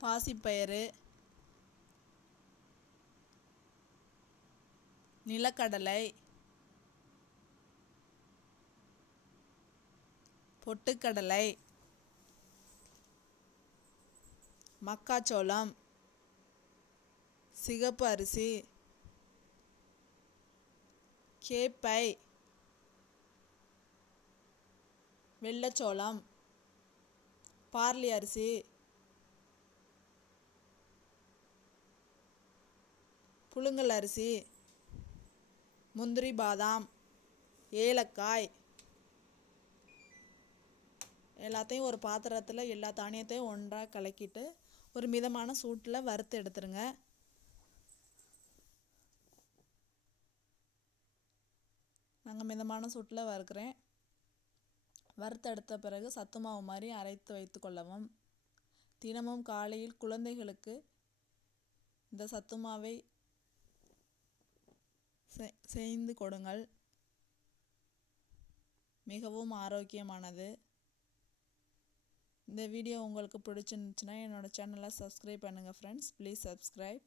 பாசிப்பயிறு நிலக்கடலை பொட்டுக்கடலை மக்காச்சோளம் சிகப்பு அரிசி கேப்பை வெள்ளச்சோளம் பார்லி அரிசி புழுங்கல் அரிசி முந்திரி பாதாம் ஏலக்காய். எல்லாத்தையும் ஒரு பாத்திரத்தில் எல்லா தானியத்தையும் ஒன்றாக கலக்கிட்டு ஒரு மிதமான சூட்டில் வறுத்து எடுத்துருங்க. நாங்கள் மிதமான சூட்டில் வறுக்கிறேன். வறுத்தெடுத்த பிறகு சத்து மாவு மாதிரி அரைத்து வைத்து கொள்ளவும். தினமும் காலையில் குழந்தைகளுக்கு இந்த சத்து மாவை செய்து கொடுங்கள். மிகவும் ஆரோக்கியமானது. இந்த வீடியோ உங்களுக்கு பிடிச்சிருந்துச்சுன்னா என்னோடய சேனலை சப்ஸ்கிரைப் பண்ணுங்கள் ஃப்ரெண்ட்ஸ் ப்ளீஸ் சப்ஸ்கிரைப்